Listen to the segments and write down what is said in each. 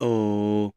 Oh,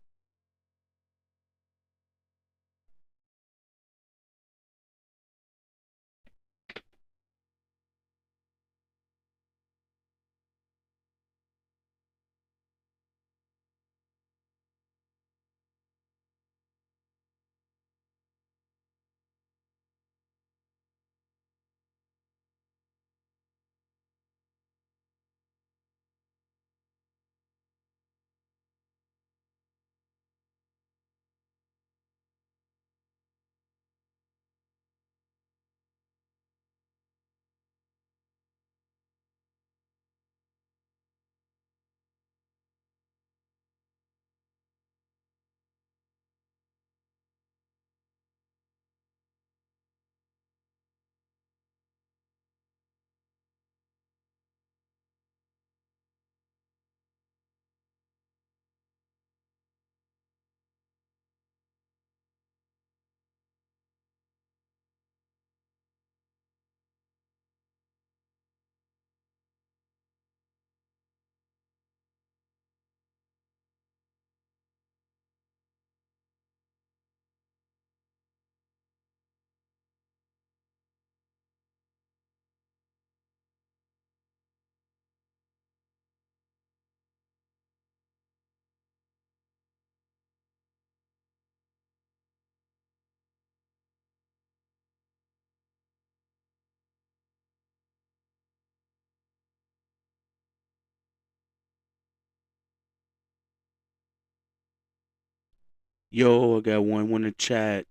yo, I got one. Want to chat?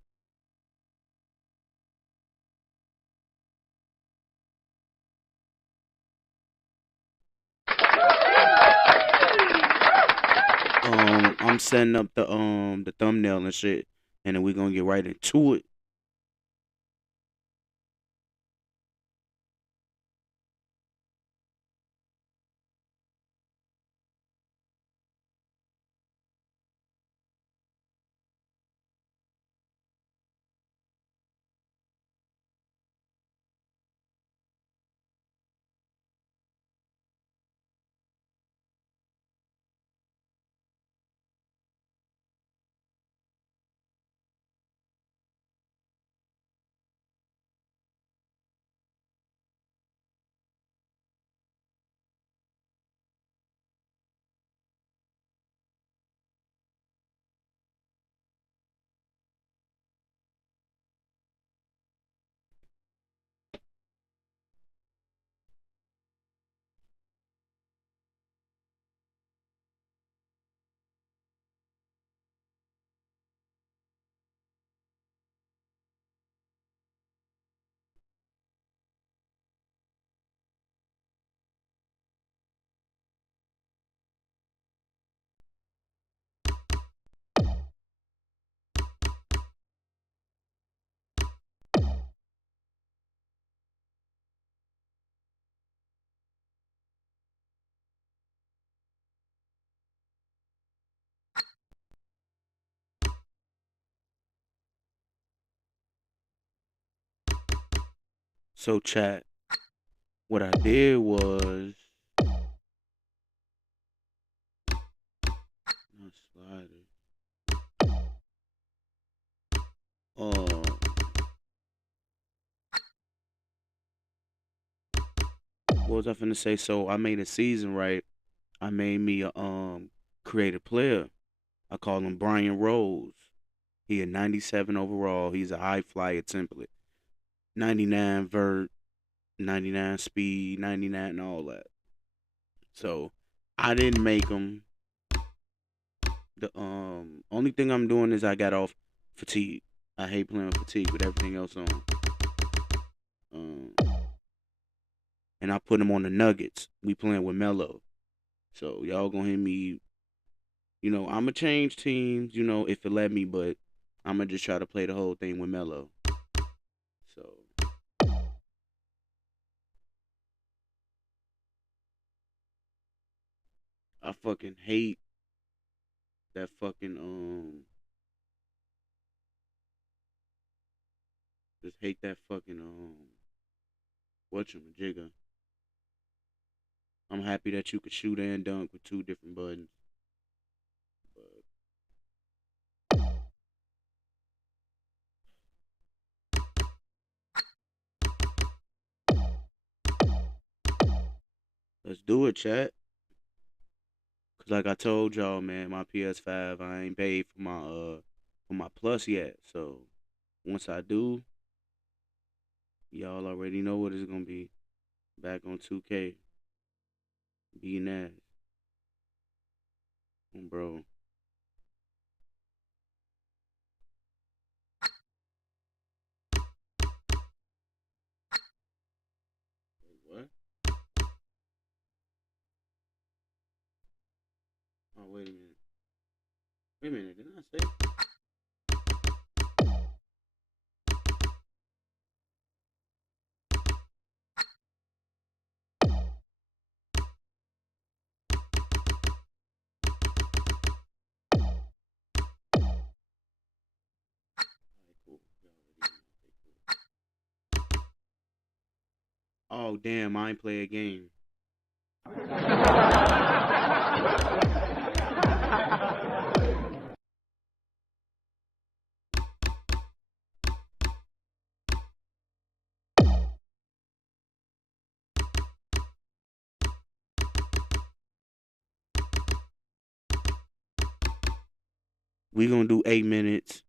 I'm setting up the thumbnail and shit, and then we gonna get right into it. So chat. What I did was not slider. Um, what was I finna say? So I made a season right. I made me a creative player. I call him Brian Rose. He a 97 overall. He's a high flyer template. 99 vert, 99 speed, 99 and all that. So I didn't make him. The only thing I'm doing is I got off fatigue. I hate playing with fatigue with everything else on. Um, and I put him on the Nuggets. We playing with Melo. So y'all gonna hear me. I'ma change teams. If it let me, but I'ma just try to play the whole thing with Melo. So I fucking hate that fucking just hate that fucking whatchamajigger. I'm happy that you could shoot and dunk with two different buttons. But let's do it, chat. Cause like I told y'all, man, my PS5 I ain't paid for my plus yet. So once I do, y'all already know what it's gonna be. Back on 2K, beating ass, bro. Wait, what? Oh wait a minute. Wait a minute. Didn't I say? Alright, cool. Y'all already know. Okay, cool. Oh damn! I ain't play a game. We gonna do 8 minutes.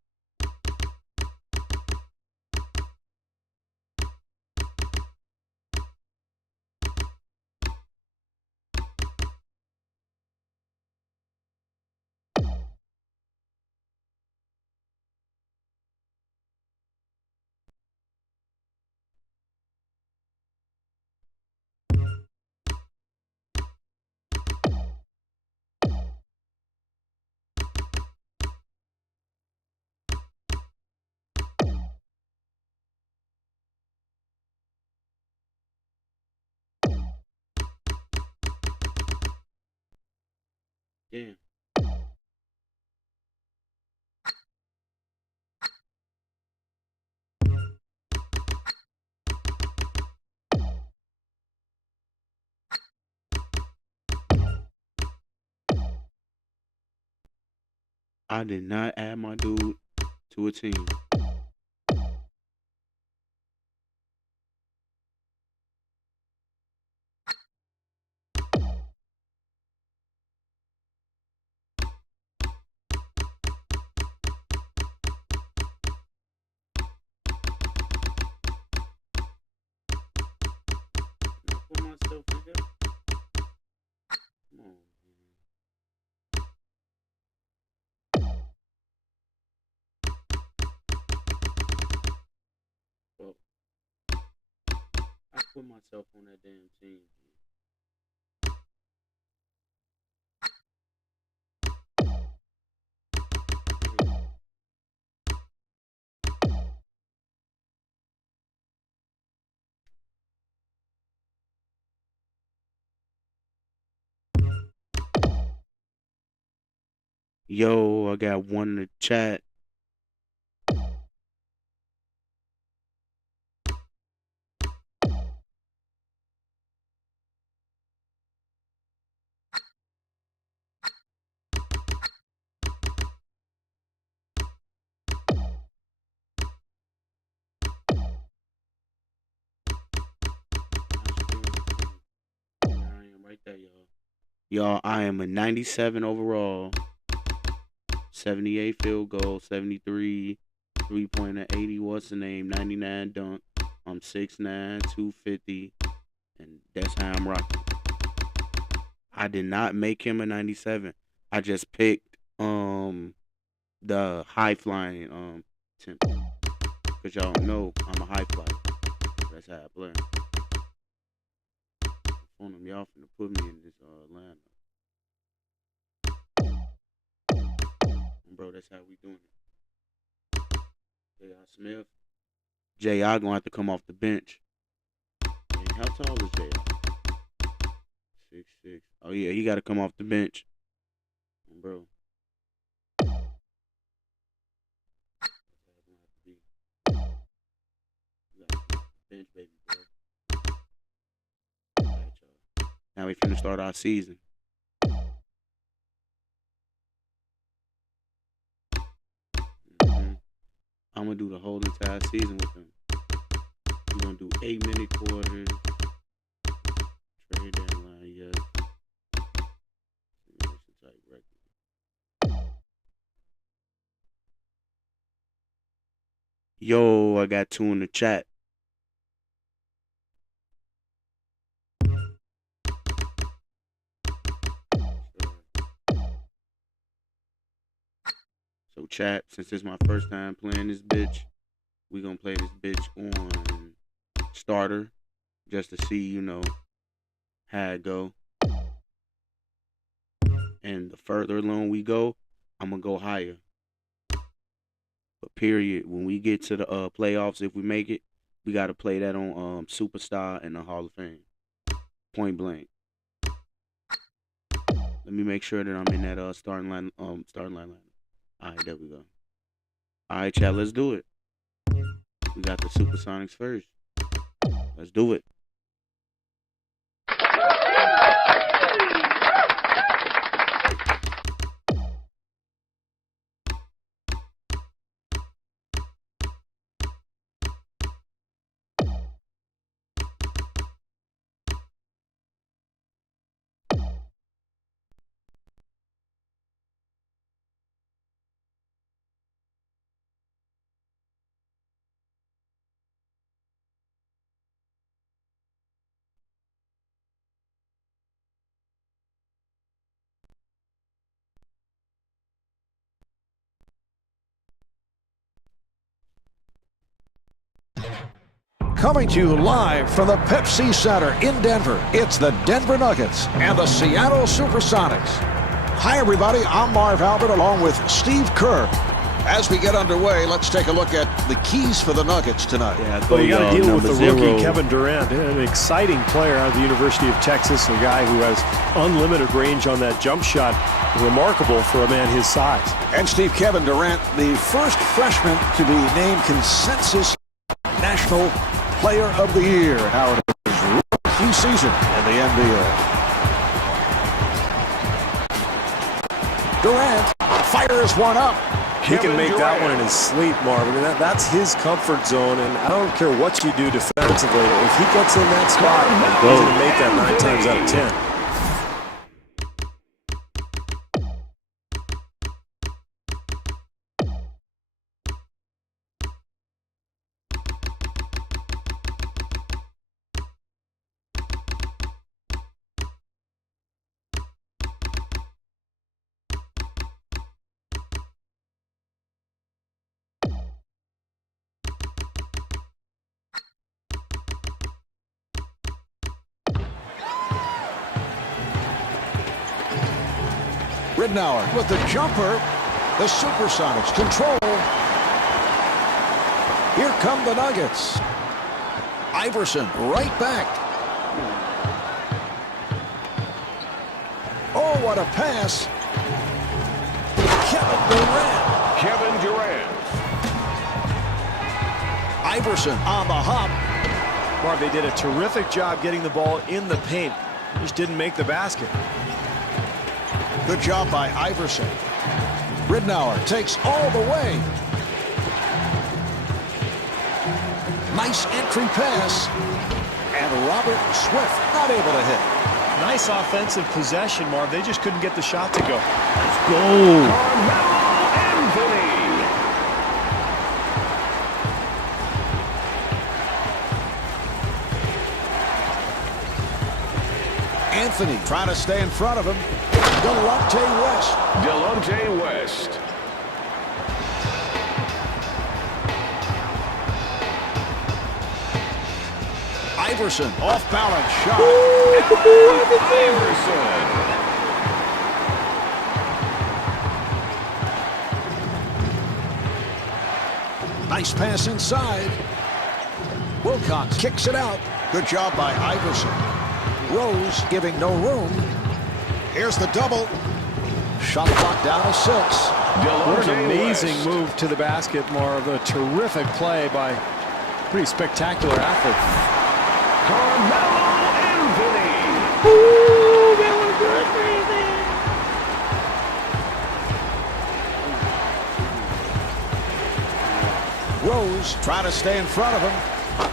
Damn. I did not add my dude to a team. I put myself in here. Come on, man. Well, I put myself on that damn team. Yo, I got one in the chat. There I am right there, y'all. Y'all, I am a 97 overall, 78 field goal, 73 3-pointer, 80 what's the name, 99 dunk. I'm 6'9", 250, and that's how I'm rocking. I did not make him a 97. I just picked the high flying temp. Cause y'all know I'm a high flyer. That's how I play. On them, y'all finna put me in this lineup. Bro, that's how we doing it. J.R. Smith. J.R. gonna have to come off the bench. Hey, how tall is J.R.? 6'6". Oh yeah, he gotta come off the bench. Bro. Bench baby boy. Alright, y'all. Now we finna start our season. I'm gonna do the whole entire season with them. We're gonna do 8-minute quarters. Trade deadline, yes. Yo, I got 2 in the chat. So chat, since it's my first time playing this bitch, we gonna play this bitch on starter just to see, you know, how it go. And the further along we go, I'm gonna go higher. But period, when we get to the playoffs, if we make it, we gotta play that on Superstar and the Hall of Fame. Point blank. Let me make sure that I'm in that starting line. All right, there we go. All right, chat, let's do it. We got the Supersonics first. Let's do it. Coming to you live from the Pepsi Center in Denver, it's the Denver Nuggets and the Seattle Supersonics. Hi, everybody. I'm Marv Albert along with Steve Kerr. As we get underway, let's take a look at the keys for the Nuggets tonight. Yeah, well, you got to deal with the zero. rookie Kevin Durant, an exciting player out of the University of Texas, a guy who has unlimited range on that jump shot, remarkable for a man his size. And Steve, Kevin Durant, the first freshman to be named consensus National Player of the Year. Now it is rookie season in the NBA. Durant fires one up. He can make that one in his sleep, Marvin. That's his comfort zone, and I don't care what you do defensively. If he gets in that spot, he's going to make that 9 times out of 10. Ridnour with the jumper. The Supersonics control. Here come the Nuggets. Iverson right back. Oh, what a pass. Kevin Durant. Iverson on the hop. Marv, they did a terrific job getting the ball in the paint. Just didn't make the basket. Good job by Iverson. Ridnour takes all the way. Nice entry pass. And Robert Swift not able to hit. Nice offensive possession, Marv. They just couldn't get the shot to go. Let's go. Carmelo Anthony trying to stay in front of him. Delonte West. Iverson off balance shot. Iverson. Nice pass inside. Wilcox kicks it out. Good job by Iverson. Rose giving no room. Here's the double. Shot clock down to 6. What an amazing move to the basket, Marv. A terrific play by a pretty spectacular athlete. Carmelo Anthony. Rose trying to stay in front of him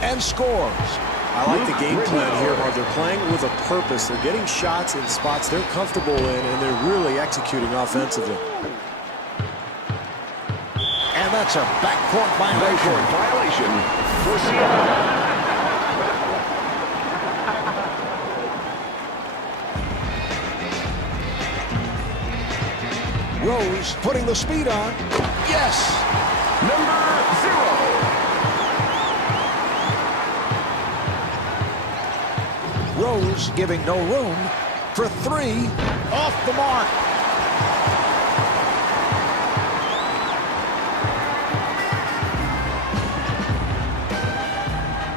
and scores. I like the game plan here, Mark. They're playing with a purpose. They're getting shots in spots they're comfortable in, and they're really executing offensively. And that's a backcourt violation. Backcourt violation for Seattle. Rose putting the speed on. Yes! Number 0. Rose giving no room for three. Off the mark.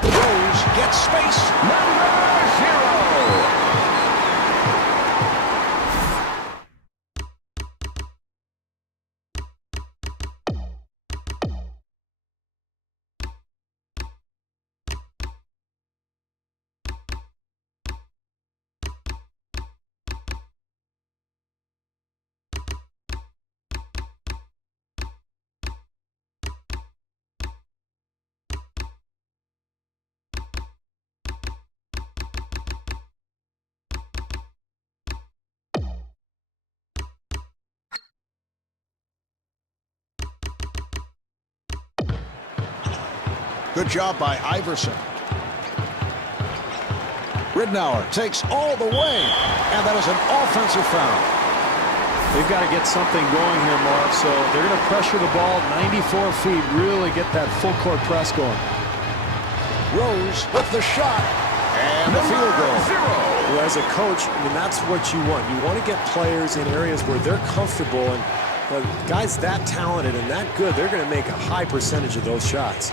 Rose gets space. Number 0. Good job by Iverson. Ridnour takes all the way, and that is an offensive foul. They've got to get something going here, Mark, so they're going to pressure the ball 94 feet, really get that full court press going. Rose with the shot, and the field goal. 0. Well, as a coach, I mean, that's what you want. You want to get players in areas where they're comfortable, and guys that talented and that good, they're going to make a high percentage of those shots.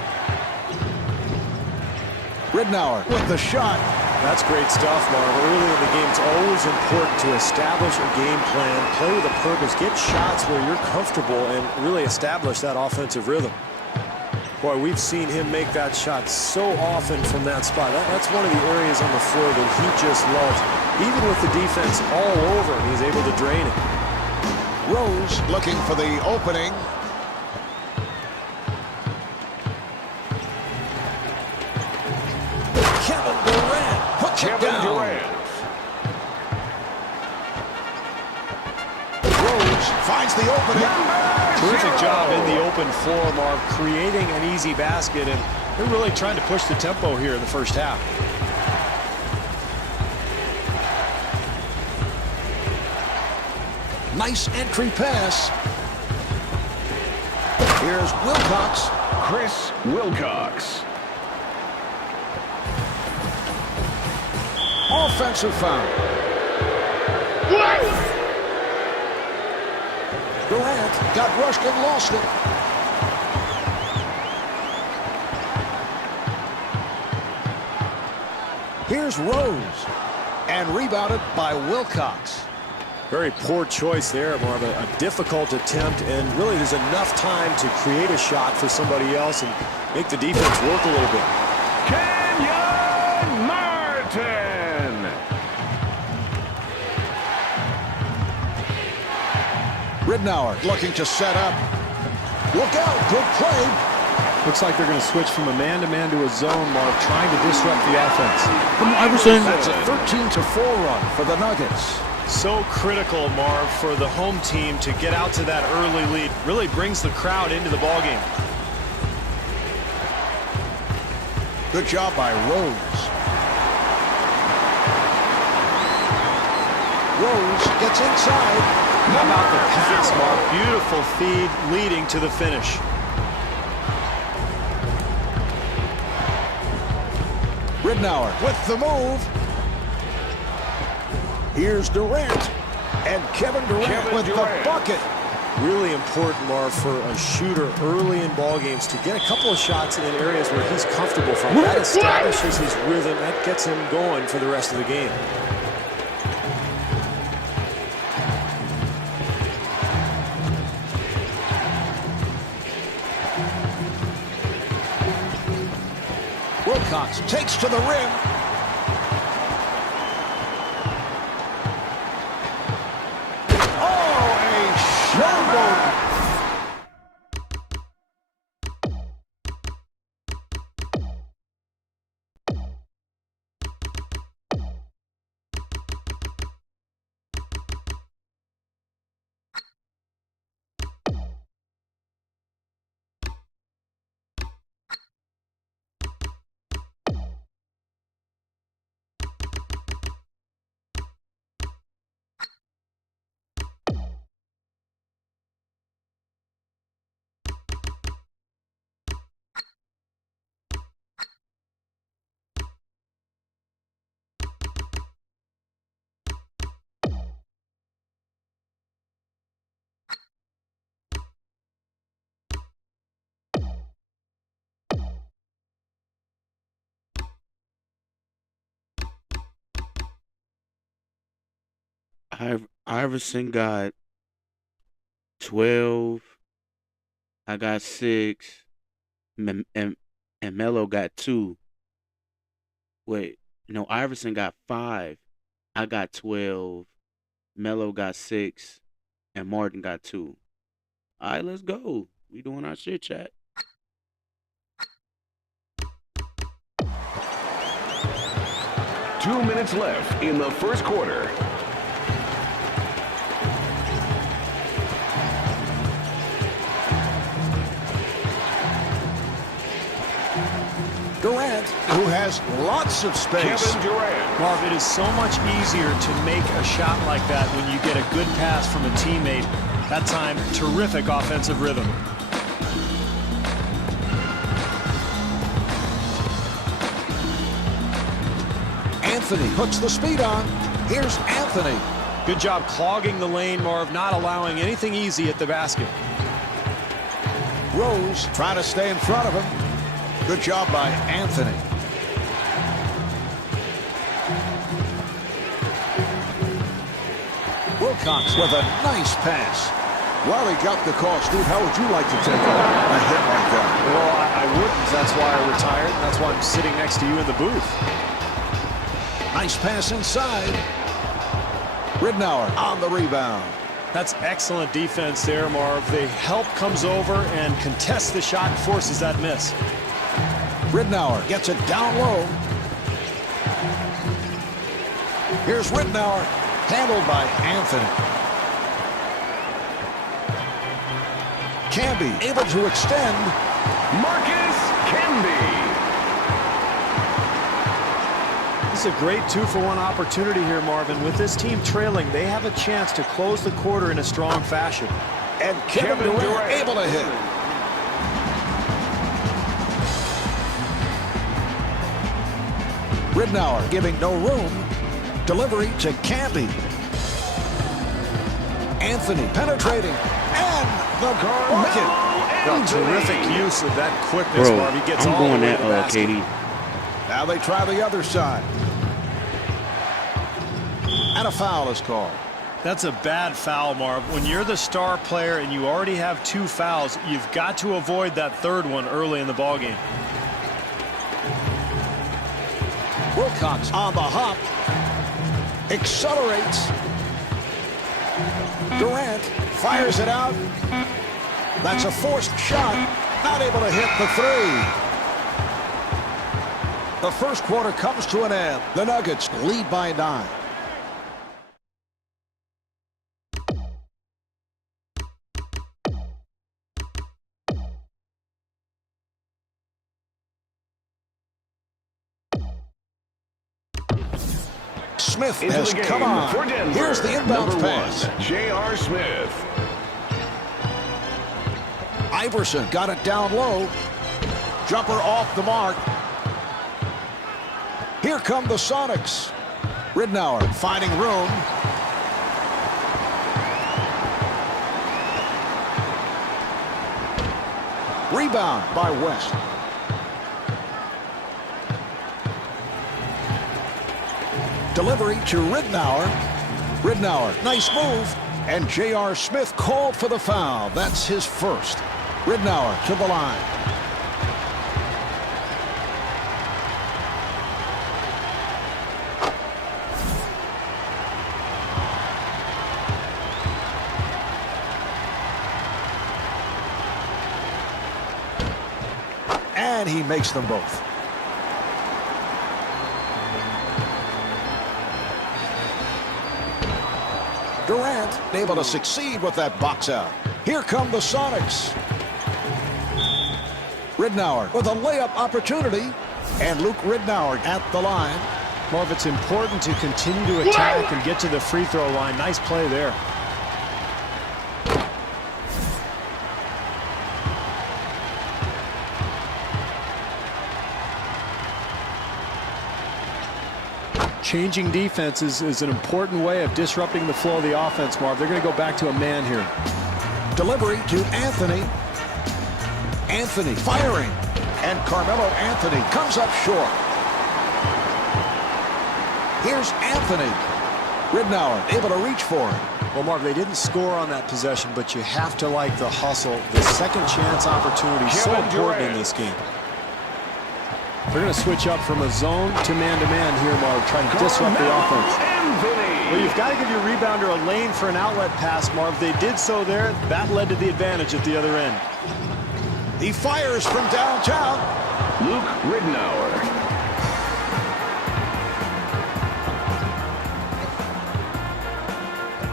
Ridnour with the shot. That's great stuff, Marv. Early in the game, it's always important to establish a game plan, play with a purpose, get shots where you're comfortable, and really establish that offensive rhythm. Boy, we've seen him make that shot so often from that spot. That's one of the areas on the floor that he just loves. Even with the defense all over him, he's able to drain it. Rose looking for the opening. Kevin Durant puts it Kevin down. Durant. Rose finds the opening. Terrific job in the open floor, Mark, creating an easy basket, and they're really trying to push the tempo here in the first half. Nice entry pass. Here's Wilcox. Chris Wilcox. Offensive foul. Durant got rushed and lost it. Here's Rose. And rebounded by Wilcox. Very poor choice there, Marv. A difficult attempt, and really there's enough time to create a shot for somebody else and make the defense work a little bit. Kenyon Martin. Ridnour looking to set up. Look out, good play. Looks like they're going to switch from a man-to-man to a zone, Mark, trying to disrupt the offense. Come on, Iverson. That's a 13-4 run for the Nuggets. So critical, Marv, for the home team to get out to that early lead. Really brings the crowd into the ballgame. Good job by Rose. Rose gets inside. How about the pass, Mark? Beautiful feed leading to the finish. Ridnour with the move. Here's Durant. And Kevin Durant with the bucket. Really important, Marv, for a shooter early in ball games to get a couple of shots in areas where he's comfortable from. That establishes his rhythm. That gets him going for the rest of the game. Wilcox takes to the rim. Oh, a showboat. Iverson got 12. I got 6. And Melo got 2. Wait, no, Iverson got 5. I got 12. Melo got 6. And Martin got 2. All right, let's go. We doing our shit, chat. Two minutes left in the first quarter. Durant, who has lots of space. Kevin Durant. Marv, it is so much easier to make a shot like that when you get a good pass from a teammate. That time, terrific offensive rhythm. Anthony puts the speed on. Here's Anthony. Good job clogging the lane, Marv, not allowing anything easy at the basket. Rose trying to stay in front of him. Good job by Anthony. Wilcox with a nice pass. Well, he got the call. Steve, how would you like to take a hit like that? Well, I wouldn't. That's why I retired. That's why I'm sitting next to you in the booth. Nice pass inside. Ridnour on the rebound. That's excellent defense there, Marv. The help comes over and contests the shot and forces that miss. Ridnour gets it down low. Here's Ridnour, handled by Anthony. Camby able to extend. Marcus Camby. This is a great 2-for-1 opportunity here, Marvin. With this team trailing, they have a chance to close the quarter in a strong fashion. And Kevin Durant able to hit. Ridnour giving no room. Delivery to Camby. Anthony penetrating. And the bucket. Got terrific use of that quickness, Marv. He gets I'm all the going way that to the basket. KD. Now they try the other side. And a foul is called. That's a bad foul, Marv. When you're the star player and you already have 2 fouls, you've got to avoid that third one early in the ballgame. Wilcox on the hop. Accelerates. Durant fires it out. That's a forced shot. Not able to hit the 3. The first quarter comes to an end. The Nuggets lead by 9. Smith Into has the game come on. for Denver. Here's the inbound Number pass. 1, J.R. Smith. Iverson got it down low. Jumper off the mark. Here come the Sonics. Ridnour finding room. Rebound by West. Delivery to Ridnour. Ridnour, nice move. And J.R. Smith called for the foul. That's his first. Ridnour to the line. And he makes them both. Durant able to succeed with that box out. Here come the Sonics. Ridnour with a layup opportunity. And Luke Ridnour at the line. Marv, it's important to continue to attack and get to the free throw line. Nice play there. Changing defenses is an important way of disrupting the flow of the offense, Marv. They're going to go back to a man here. Delivery to Anthony. Anthony firing. And Carmelo Anthony comes up short. Here's Anthony. Ridnour able to reach for it. Well, Marv, they didn't score on that possession, but you have to like the hustle. The second chance opportunity is so important in this game. They're going to switch up from a zone to man-to-man here, Marv, trying to disrupt the offense. Well, you've got to give your rebounder a lane for an outlet pass, Marv. They did so there. That led to the advantage at the other end. He fires from downtown. Luke Ridnour.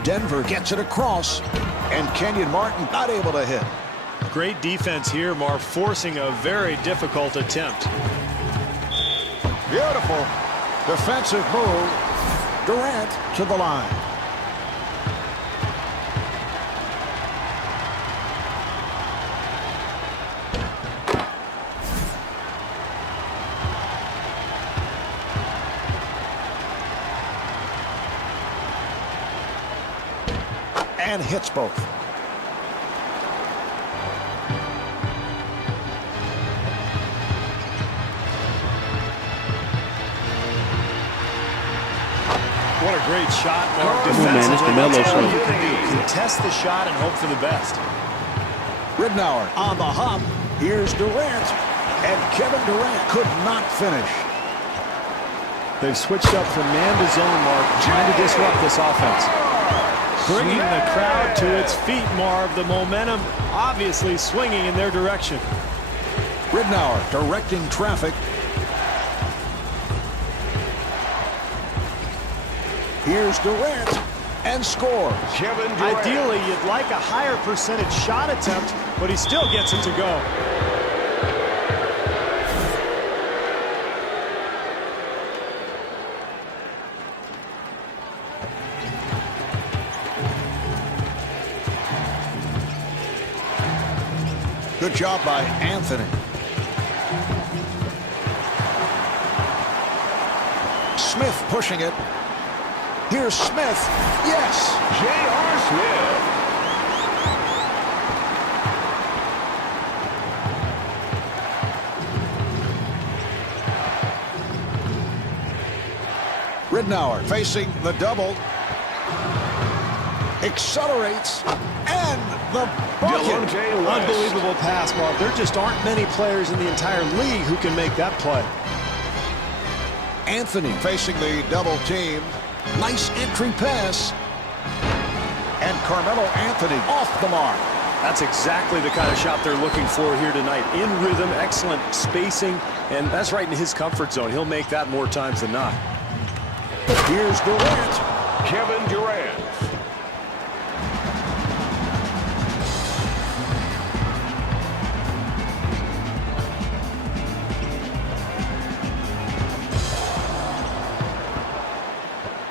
Denver gets it across, and Kenyon Martin not able to hit. Great defense here, Marv, forcing a very difficult attempt. Beautiful defensive move. Durant to the line. And hits both. What a great shot, Marv. Come on, man, it's Carmelo That's all show. you can do. Contest the shot and hope for the best. Ridnour on the hop. Here's Durant. And Kevin Durant could not finish. They've switched up from man to zone, Marv, trying to disrupt this offense. Bringing the crowd to its feet, Marv. The momentum obviously swinging in their direction. Ridnour directing traffic. Here's Durant and scores. Kevin Durant. Ideally, you'd like a higher percentage shot attempt, but he still gets it to go. Good job by Anthony. Smith pushing it. Here's Smith. Yes. J.R. Smith. Ridnour facing the double. Accelerates. And the bucket. Delonte West. Unbelievable pass, Marv. There just aren't many players in the entire league who can make that play. Anthony facing the double team. Nice entry pass. And Carmelo Anthony off the mark. That's exactly the kind of shot they're looking for here tonight. In rhythm, excellent spacing, and that's right in his comfort zone. He'll make that more times than not. Here's Durant. Kevin Durant.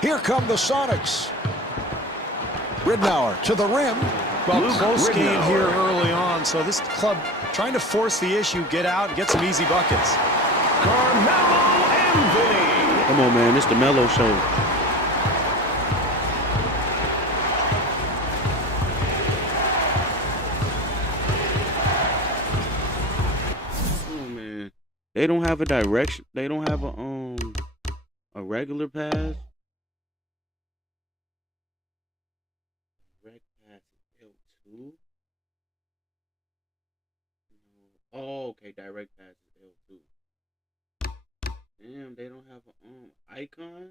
Here come the Sonics. Ridnour to the rim. Well, Luke close game Ridnour. here early on, so this club trying to force the issue, get out, and get some easy buckets. Carmelo Anthony. Come on, man, it's the Melo show. Come on, man. They don't have a direction. They don't have a regular pass. Direct pass is L2. Oh, okay. Direct pass is L2. Damn, they don't have an icon.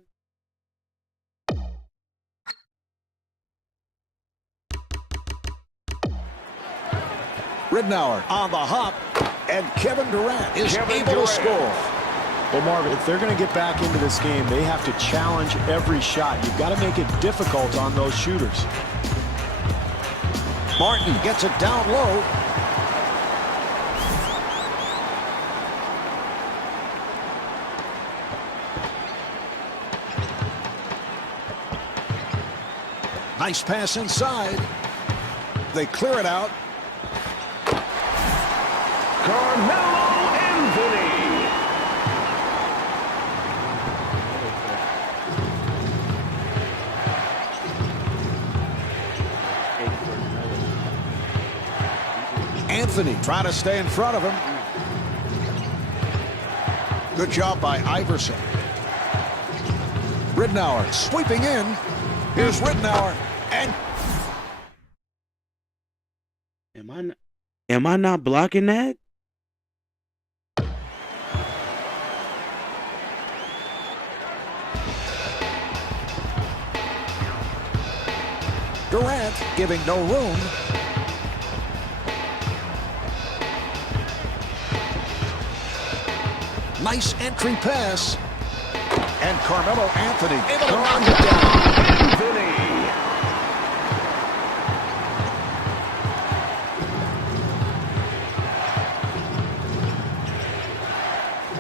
Ridnour on the hop. And Kevin Durant is Kevin able Durant. to score. Well, Marvin, if they're going to get back into this game, they have to challenge every shot. You've got to make it difficult on those shooters. Martin gets it down low. Nice pass inside. They clear it out. Carmelo Anthony. Anthony trying to stay in front of him. Good job by Iverson. Ridnour sweeping in. Here's Rittenauer. And Am I not blocking that? Durant giving no room. Nice entry pass. And Carmelo Anthony able to knock it down. Anthony.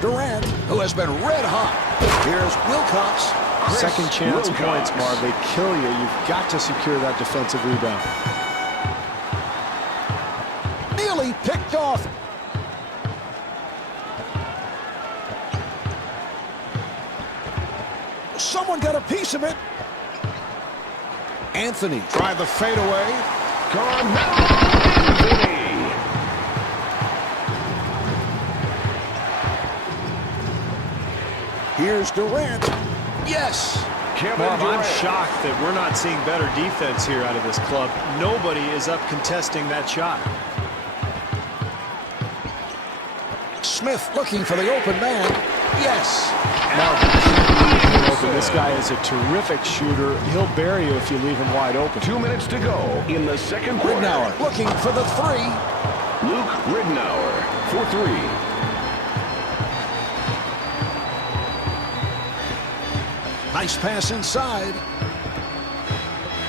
Durant, who has been red hot. Here's Wilcox. Second chance Wilcox. points, Marv. They kill you. You've got to secure that defensive rebound. Nearly picked off. Someone got a piece of it. Anthony tried the fadeaway. Carmelo Anthony. Here's Durant. Yes. Kevin Marv, I'm Durant. shocked that we're not seeing better defense here out of this club. Nobody is up contesting that shot. Smith looking for the open man. Yes. Marv, you can't leave him open. This guy is a terrific shooter. He'll bury you if you leave him wide open. 2 minutes to go in the second quarter. Rittenauer looking for the three. Luke Rittenauer for three. Nice pass inside.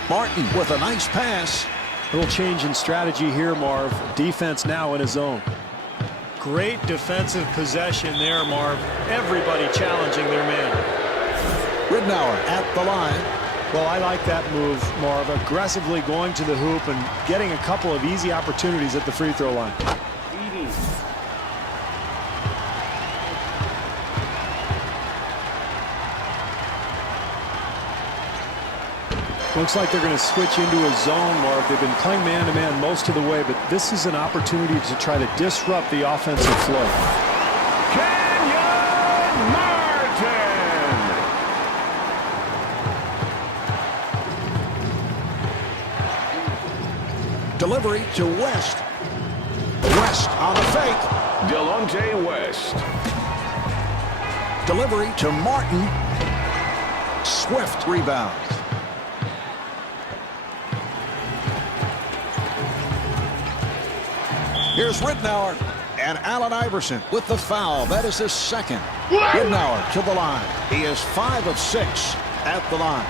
Martin with a nice pass. Little change in strategy here, Marv. Defense now in his zone. Great defensive possession there, Marv. Everybody challenging their man. Rittenauer at the line. Well, I like that move, Marv. Aggressively going to the hoop and getting a couple of easy opportunities at the free throw line. Looks like they're going to switch into a zone, Marv. They've been playing man-to-man most of the way, but this is an opportunity to try to disrupt the offensive flow. Kenyon Martin. Delivery to West. West on the fake. Delonte West. Delivery to Martin. Swift rebound. Here's Rittenauer and Allen Iverson with the foul. That is his second. Rittenauer to the line. He is 5 of 6 at the line.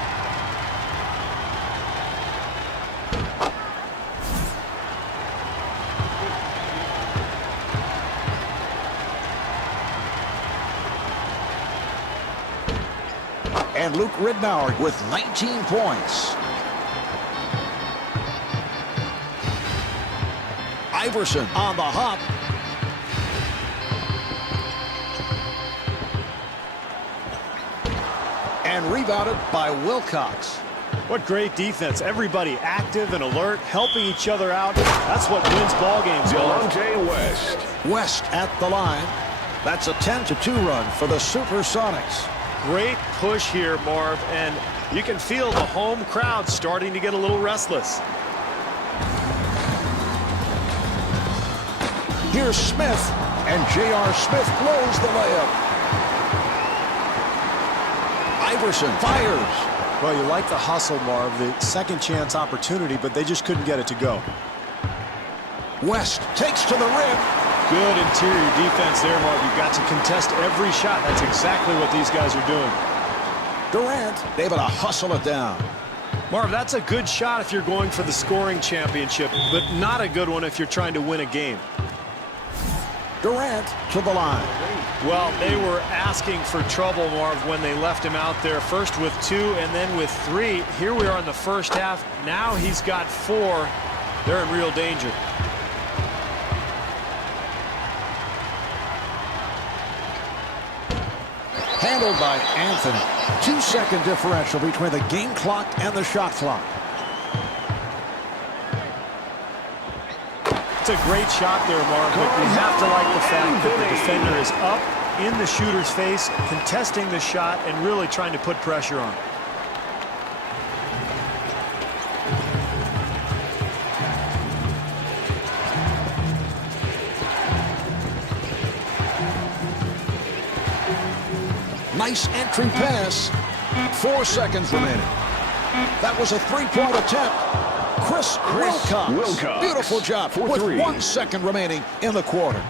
And Luke Rittenauer with 19 points. Iverson on the hop. And rebounded by Wilcox. What great defense. Everybody active and alert, helping each other out. That's what wins ball games. Delonte West. West at the line. That's a 10-2 run for the Supersonics. Great push here, Marv, and you can feel the home crowd starting to get a little restless. Here's Smith, and J.R. Smith blows the layup. Iverson fires. Well, you like the hustle, Marv, the second chance opportunity, but they just couldn't get it to go. West takes to the rim. Good interior defense there, Marv. You've got to contest every shot. That's exactly what these guys are doing. Durant able to hustle it down. Marv, that's a good shot if you're going for the scoring championship, but not a good one if you're trying to win a game. Durant to the line. Well, they were asking for trouble, Marv, when they left him out there. First with 2 and then with 3. Here we are in the first half. Now he's got 4. They're in real danger. Handled by Anthony. 2-second differential between the game clock and the shot clock. It's a great shot there, Marv, but you have to like the fact that the defender is up in the shooter's face, contesting the shot, and really trying to put pressure on. Nice entry pass. 4 seconds remaining. That was a three-point attempt. Chris Wilcox. Beautiful job for with three. 1 second remaining in the quarter.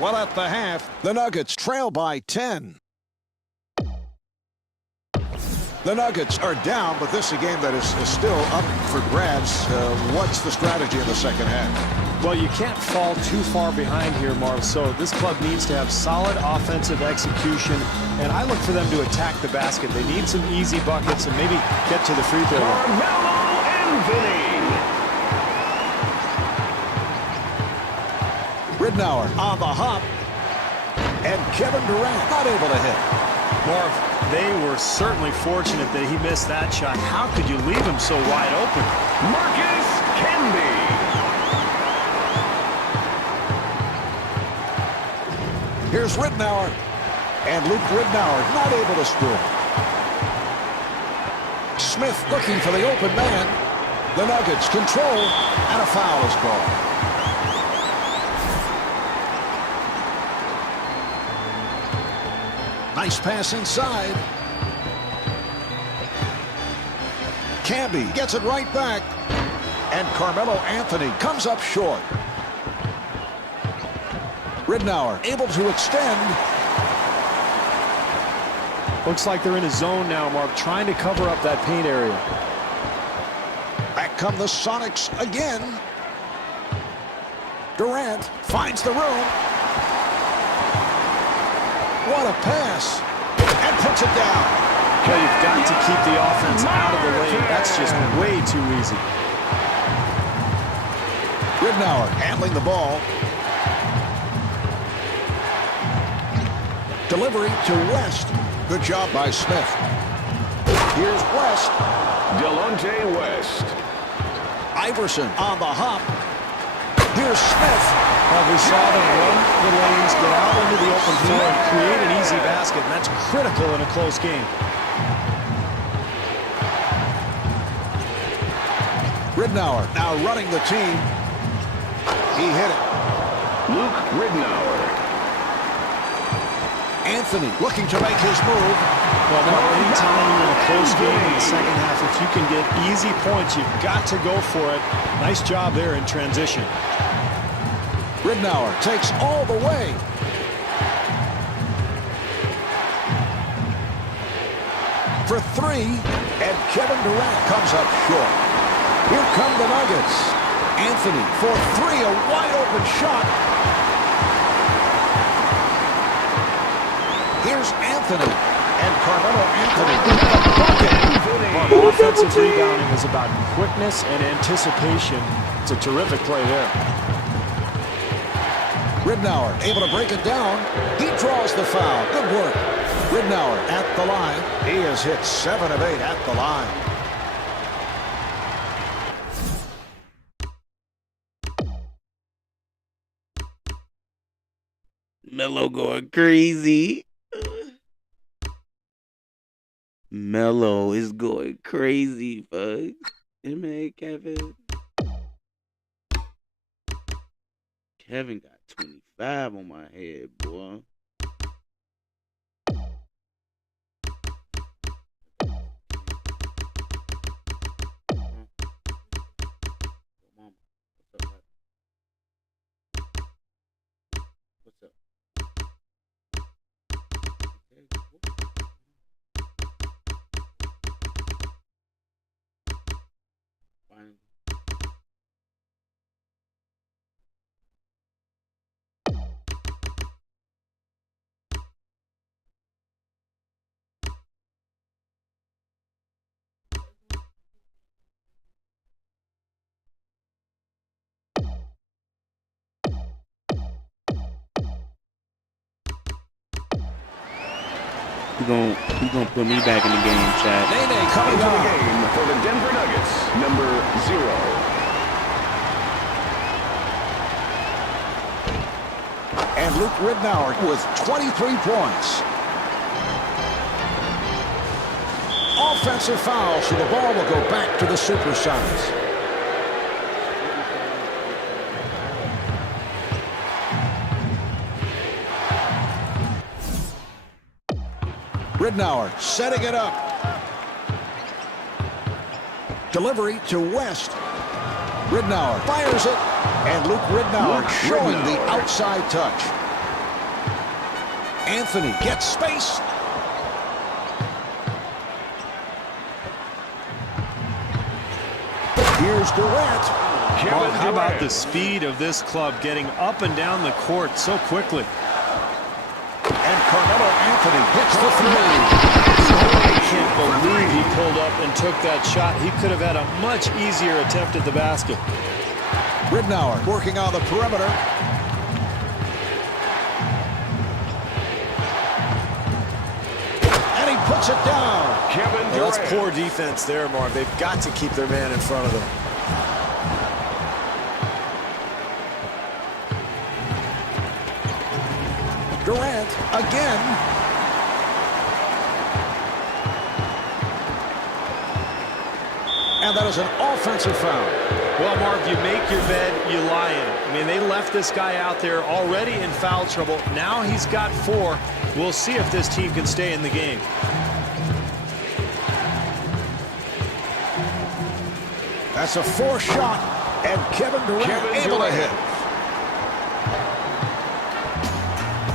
Well, at the half, the Nuggets trail by 10. The Nuggets are down, but this is a game that is still up for grabs. What's the strategy in the second half? Well, you can't fall too far behind here, Marv, so this club needs to have solid offensive execution, and I look for them to attack the basket. They need some easy buckets and maybe get to the free throw line. Carmelo Anthony. Ridnour on the hop, and Kevin Durant not able to hit. Marv, they were certainly fortunate that he missed that shot. How could you leave him so wide open? Marcus Camby. Here's Ridnour, and Luke Ridnour not able to score. Smith looking for the open man. The Nuggets control, and a foul is called. Nice pass inside. Camby gets it right back. And Carmelo Anthony comes up short. Ridnour able to extend. Looks like they're in a zone now, Marv, trying to cover up that paint area. Back come the Sonics again. Durant finds the room. What a pass. And puts it down. Well, you've got to keep the offense out of the lane. That's just way too easy. Ridnour handling the ball. Delivery to West. Good job by Smith. Here's West. Delonte West. Iverson on the hop. Here's Smith. Well, we saw them run the lanes, get out into the open floor, and create an easy basket, and that's critical in a close game. Ridnour now running the team. He hit it. Luke Ridnour. Anthony looking to make his move. Well, now, anytime you're in a close game in the second half, if you can get easy points, you've got to go for it. Nice job there in transition. Ridnour takes all the way. For three, and Kevin Durant comes up short. Here come the Nuggets. Anthony for three, a wide open shot. Here's Anthony, and Carmelo Anthony with the bucket. Well, offensive rebounding is about quickness and anticipation. It's a terrific play there. Ridnour able to break it down. He draws the foul. Good work. Ridnour at the line. He has hit 7 of 8 at the line. Melo going crazy. Melo is going crazy, folks. Hey, man, Kevin. Kevin got 25 on my head, boy. What's up? Fine. He's gonna put me back in the game, chat. Nene coming Into the on. game for the Denver Nuggets, number 0. And Luke Ridnour with 23 points. Offensive foul, so the ball will go back to the Supersonics. Ridnour setting it up. Delivery to West. Ridnour fires it. And Luke Ridnour showing the outside touch. Anthony gets space. Here's Durant. Well, how about the speed of this club getting up and down the court so quickly? And Carmelo Anthony hits the three. I can't believe he pulled up and took that shot. He could have had a much easier attempt at the basket. Ridnour working on the perimeter. And he puts it down. Well, that's poor defense there, Marv. They've got to keep their man in front of them. Durant again. And that is an offensive foul. Well, Mark, you make your bed, you lie in it. I mean, they left this guy out there already in foul trouble. Now he's got 4. We'll see if this team can stay in the game. That's a 4 shot, and Kevin Durant able to hit.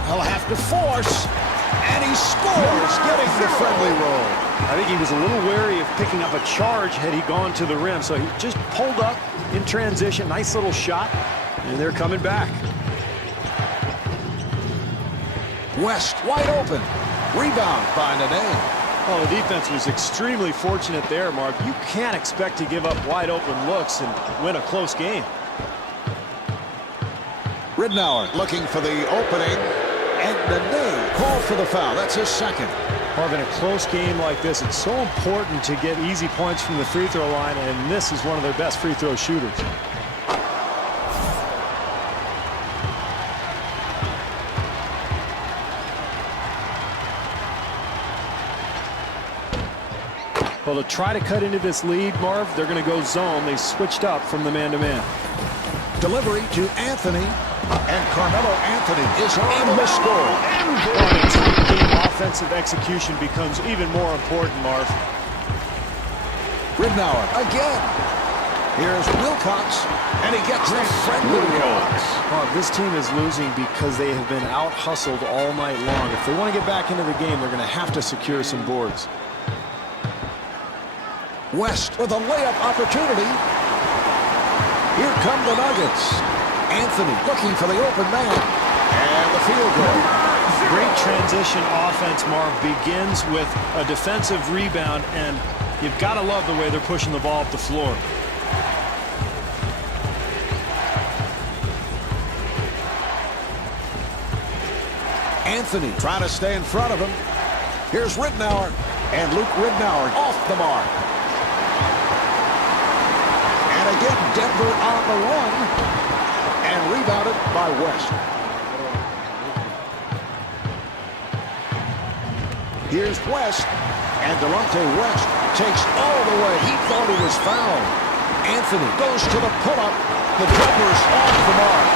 He'll have to force, and he scores, getting the friendly roll. I think he was a little wary of picking up a charge had he gone to the rim, so he just pulled up in transition. Nice little shot, and they're coming back. West wide open. Rebound by Nene. Oh, the defense was extremely fortunate there, Mark. You can't expect to give up wide open looks and win a close game. Ridnour looking for the opening, and Nene called for the foul. That's his second. Mark, in a close game like this, it's so important to get easy points from the free throw line, and this is one of their best free throw shooters. Well, to try to cut into this lead, Marv, they're going to go zone. They switched up from the man-to-man. Delivery to Anthony, and Carmelo Anthony is able to score. On a tight game, offensive execution becomes even more important, Marv. Ridnour again. Here's Wilcox, and he gets the friendly roll. Marv, this team is losing because they have been out-hustled all night long. If they want to get back into the game, they're going to have to secure some boards. West with a layup opportunity. Here come the Nuggets. Anthony looking for the open man. And the field goal. Great transition offense, Marv, begins with a defensive rebound, and you've got to love the way they're pushing the ball up the floor. Anthony trying to stay in front of him. Here's Ridnour, and Luke Ridnour off the mark. And again, Denver on the run, and rebounded by West. Here's West, and Delonte West takes all the way. He thought he was fouled. Anthony goes to the pull-up. The jumper's off the mark.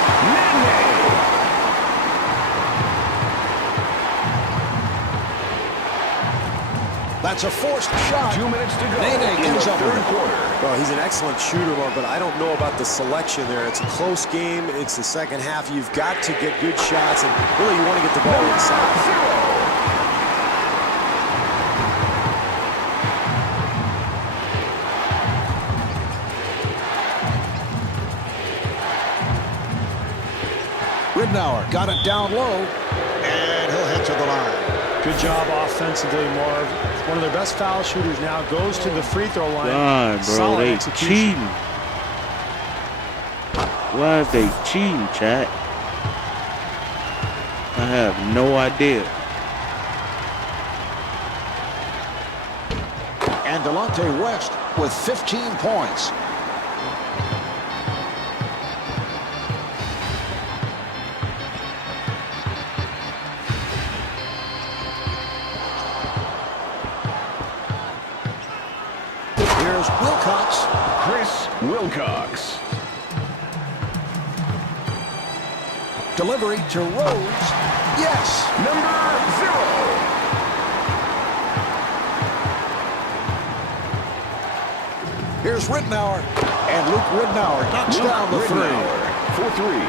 That's a forced shot. 2 minutes to go Nene in ends the up with third it. quarter. Well, he's an excellent shooter, Marv, but I don't know about the selection there. It's a close game. It's the second half. You've got to get good shots, and really you want to get the ball inside. Ridnour got it down low, and he'll head to the line. Good job offensively, Marv. One of their best foul shooters now goes to the free throw line. God, bro, Solid they execution. cheating. Why is they cheating, chat? I have no idea. And Delonte West with 15 points. Here's Wilcox. Chris Wilcox. Delivery to Rose. Yes. Number 0. Here's Rittenauer. And Luke Rittenauer knocks down the three. For three.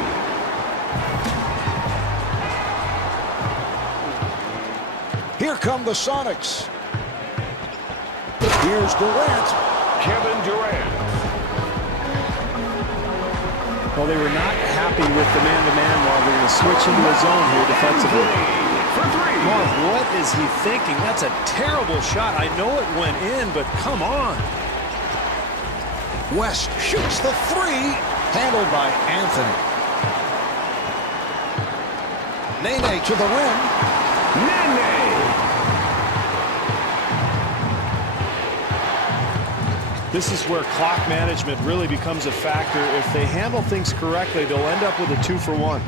Here come the Sonics. Here's Durant. Kevin Durant. Well, they were not happy with the man-to-man while they're going to switch into a zone here defensively. For three. Marv, what is he thinking? That's a terrible shot. I know it went in, but come on. West shoots the three. Handled by Anthony. Nene to the rim. Nene. This is where clock management really becomes a factor. If they handle things correctly, they'll end up with a 2-for-1.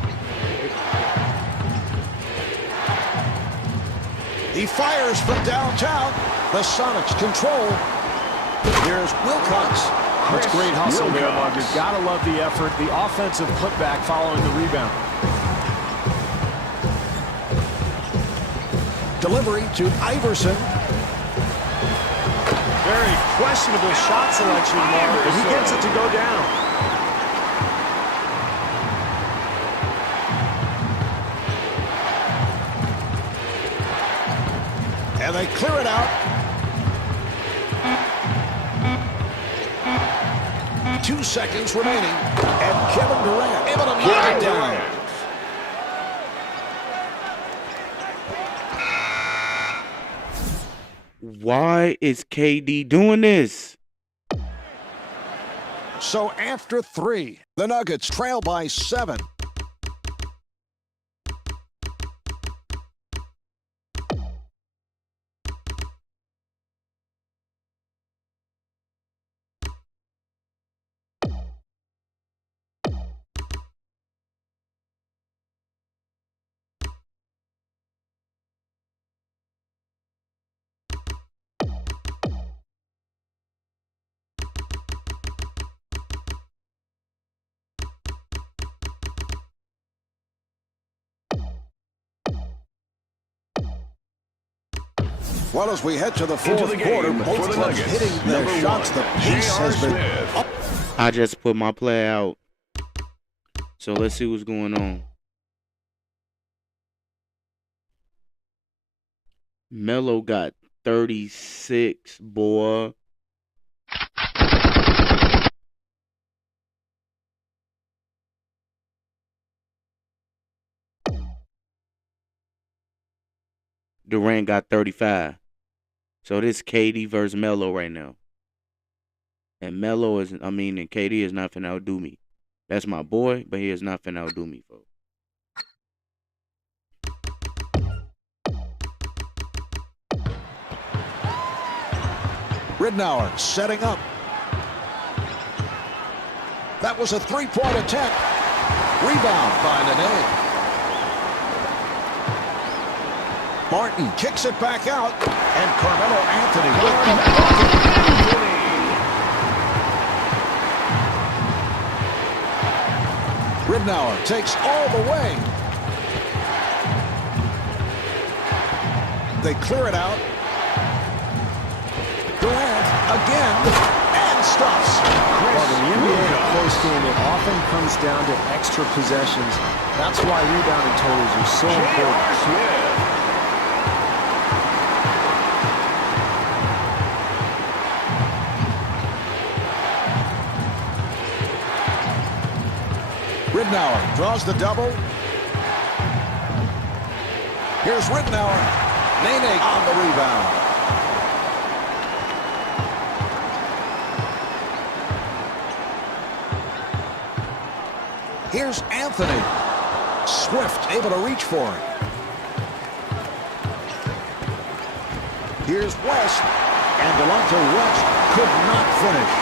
He fires from downtown. The Sonics control. Here's Wilcox. That's great hustle there, Marv. You've got to love the effort, the offensive putback following the rebound. Delivery to Iverson. Very questionable shot selection, Marv, but he gets it to go down. And they clear it out. 2 seconds remaining. And Kevin Durant able to knock it down. Why is KD doing this? So after 3, the Nuggets trail by 7. Well, as we head to the fourth quarter, both clubs hitting their shots. The pace has been up. I just put my play out. So let's see what's going on. Melo got 36, boy. Durant got 35. So this KD versus Melo right now. And Melo is, and KD is not finna outdo me. That's my boy, but he is not finna outdo me, folks. Rittenauer setting up. That was a three-point attempt. Rebound by Nene. Martin kicks it back out, and Carmelo Anthony with the bucket. Rittenauer takes all the way. They clear it out. Durant again, and stops. Well, in the NBA in a close game, it often comes down to extra possessions. That's why rebounding totals are so important. Rittenauer draws the double. Here's Rittenauer. Nene on the rebound. Here's Anthony. Swift able to reach for it. Here's West. And Delonte West could not finish.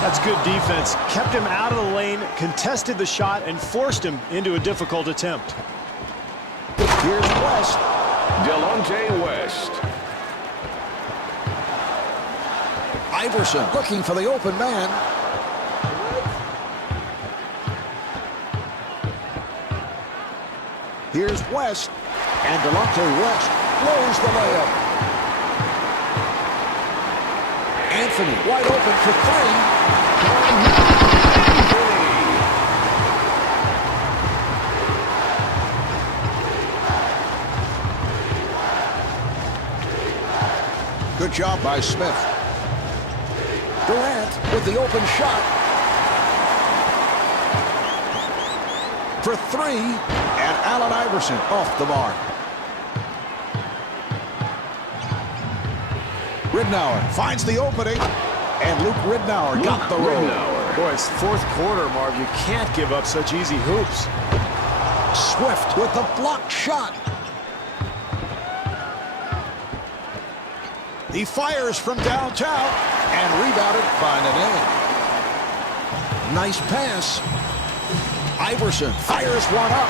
That's good defense. Kept him out of the lane, contested the shot, and forced him into a difficult attempt. Here's West. Delonte West. Iverson looking for the open man. Here's West. And Delonte West blows the layup. Anthony wide open for three. Good job by Smith. Durant with the open shot. For three, and Allen Iverson off the mark. Ridnour finds the opening, and Luke Ridnour got the roll. Boy, it's fourth quarter, Marv. You can't give up such easy hoops. Swift with the blocked shot. He fires from downtown and rebounded by Nene. Nice pass. Iverson fires one up.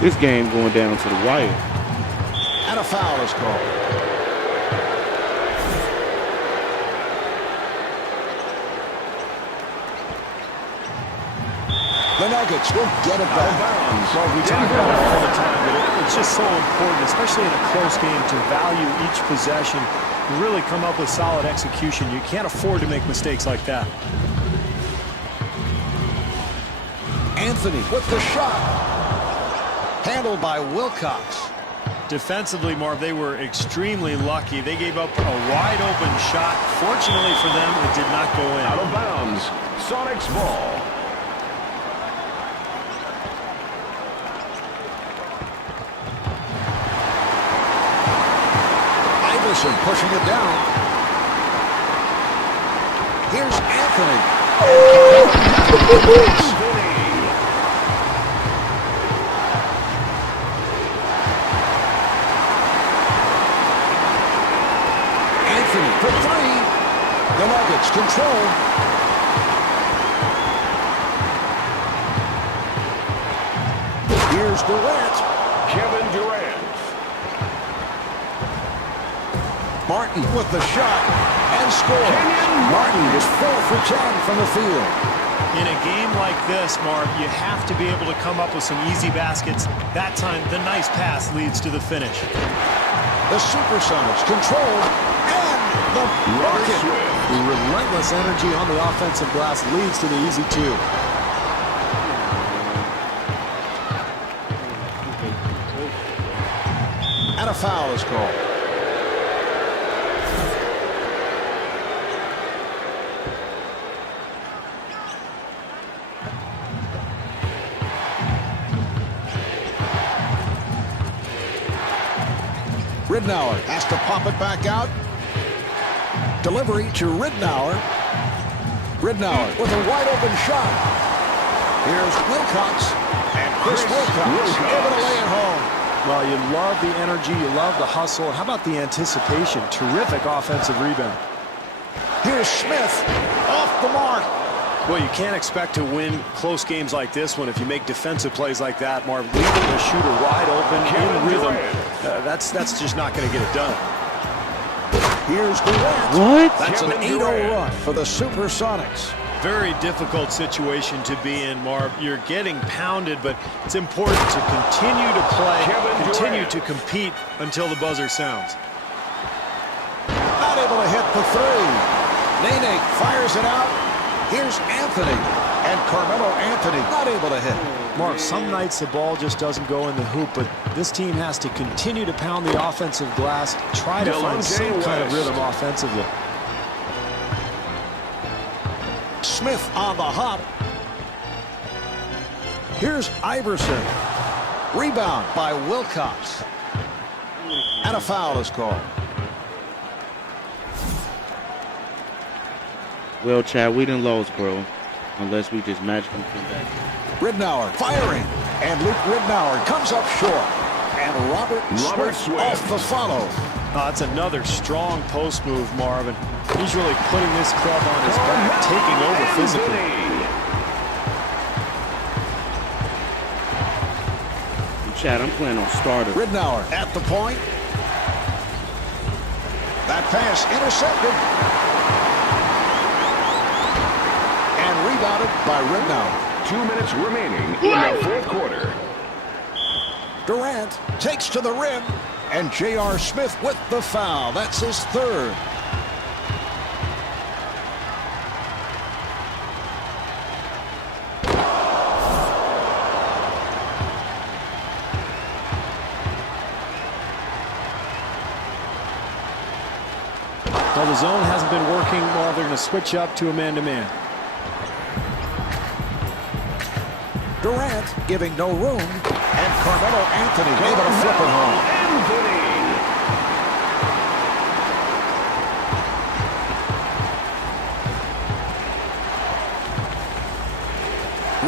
This game going down to the wire. And a foul is called. The Nuggets will get it back. Well, we talk about it all the time, but it's just so important, especially in a close game, to value each possession and really come up with solid execution. You can't afford to make mistakes like that. Anthony with the shot. Handled by Wilcox. Defensively, Marv, they were extremely lucky. They gave up a wide-open shot. Fortunately for them, it did not go in. Out of bounds. Sonics ball. Iverson pushing it down. Here's Anthony. Anthony for three. The Nuggets control. Here's Durant. Kevin Durant. Martin with the shot and scores. Martin is 4 for 10 from the field. In a game like this, Marv, you have to be able to come up with some easy baskets. That time, the nice pass leads to the finish. The Supersonics control and the bucket. The relentless energy on the offensive glass leads to the easy two. And a foul is called. Ridnour has to pop it back out. Delivery to Ridnour. Ridnour with a wide open shot. Here's Wilcox. And Chris Wilcox able to lay it home. Well, you love the energy, you love the hustle. How about the anticipation? Terrific offensive rebound. Here's Smith off the mark. Well, you can't expect to win close games like this one if you make defensive plays like that, Marv. Leaving the shooter wide open in rhythm, that's just not going to get it done. Here's Durant. What? That's an 8-0 run for the Supersonics. Very difficult situation to be in, Marv. You're getting pounded, but it's important to continue to play, continue to compete until the buzzer sounds. Not able to hit the three. Nene fires it out. Here's Anthony. And Carmelo Anthony not able to hit. Marv, some nights the ball just doesn't go in the hoop, but this team has to continue to pound the offensive glass, try to find some kind of rhythm offensively. Smith on the hop. Here's Iverson. Rebound by Wilcox. And a foul is called. Well, Chad, we done lost, bro. Unless we just magically come back. Ridnour firing. And Luke Ridnour comes up short. And Robert Swift off the follow. That's another strong post move, Marvin. He's really putting this club on his back, taking over physically. Chad, I'm playing on starter. Ridnour at the point. That pass intercepted. And rebounded by Ridnour. 2 minutes remaining in the fourth quarter. Durant takes to the rim, and J.R. Smith with the foul. That's his third. Well, the zone hasn't been working. Well, they're going to switch up to a man-to-man. Durant giving no room, and Carmelo Anthony able to flip it home.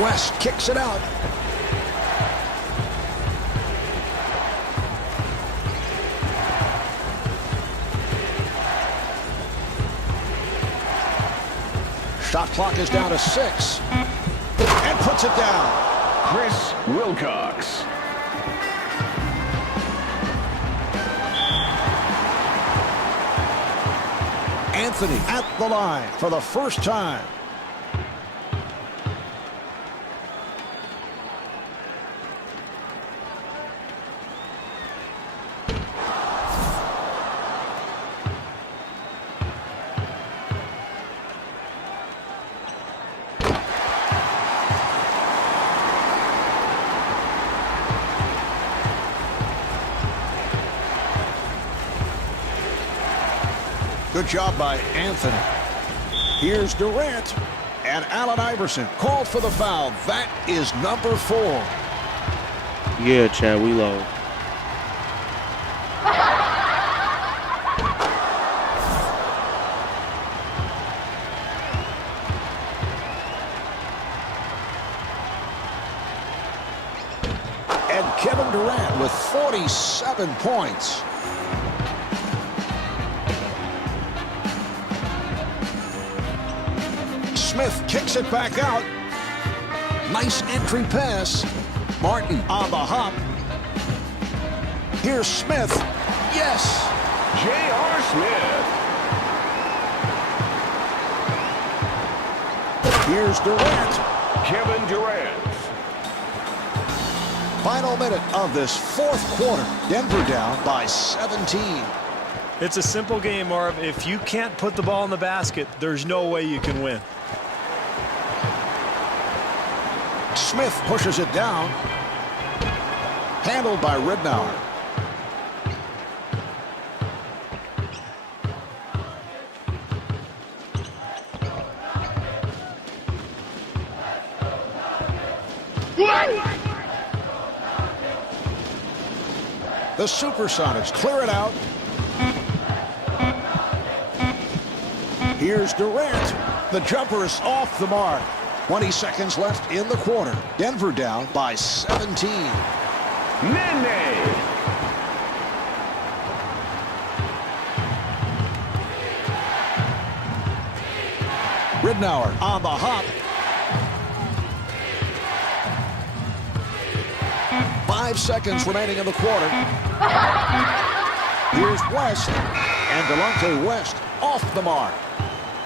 West kicks it out. Shot clock is down to 6. And puts it down. Chris Wilcox. Anthony at the line for the first time. Good job by Anthony. Here's Durant. And Allen Iverson called for the foul. That is number 4. Yeah, Chad, we low. And Kevin Durant with 47 points. Smith kicks it back out. Nice entry pass. Martin on the hop. Here's Smith. Yes. J.R. Smith. Here's Durant. Kevin Durant. Final minute of this fourth quarter. Denver down by 17. It's a simple game, Marv. If you can't put the ball in the basket, there's no way you can win. Smith pushes it down. Handled by Ridnour. The Supersonics clear it out. Here's Durant. The jumper is off the mark. 20 seconds left in the quarter. Denver down by 17. Nene. Ridnour on the hop. 5 seconds remaining in the quarter. Here's West. And Delonte West off the mark.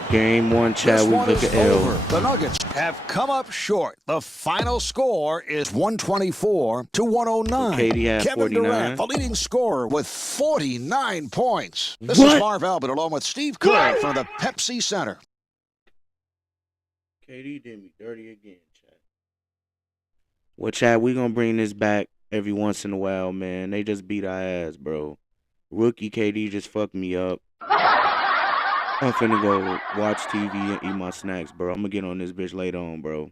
Game 1, Chad, we look at L. The Nuggets have come up short. The final score is 124 to 109. KD had Kevin 49. Durant, the leading scorer, with 49 points. This is Marv Albert along with Steve Kerr from the Pepsi Center. KD did me dirty again, Chad. Well, Chad, we gonna bring this back every once in a while, man. They just beat our ass, bro. Rookie KD just fucked me up. I'm finna go watch TV and eat my snacks, bro. I'm gonna get on this bitch later on, bro.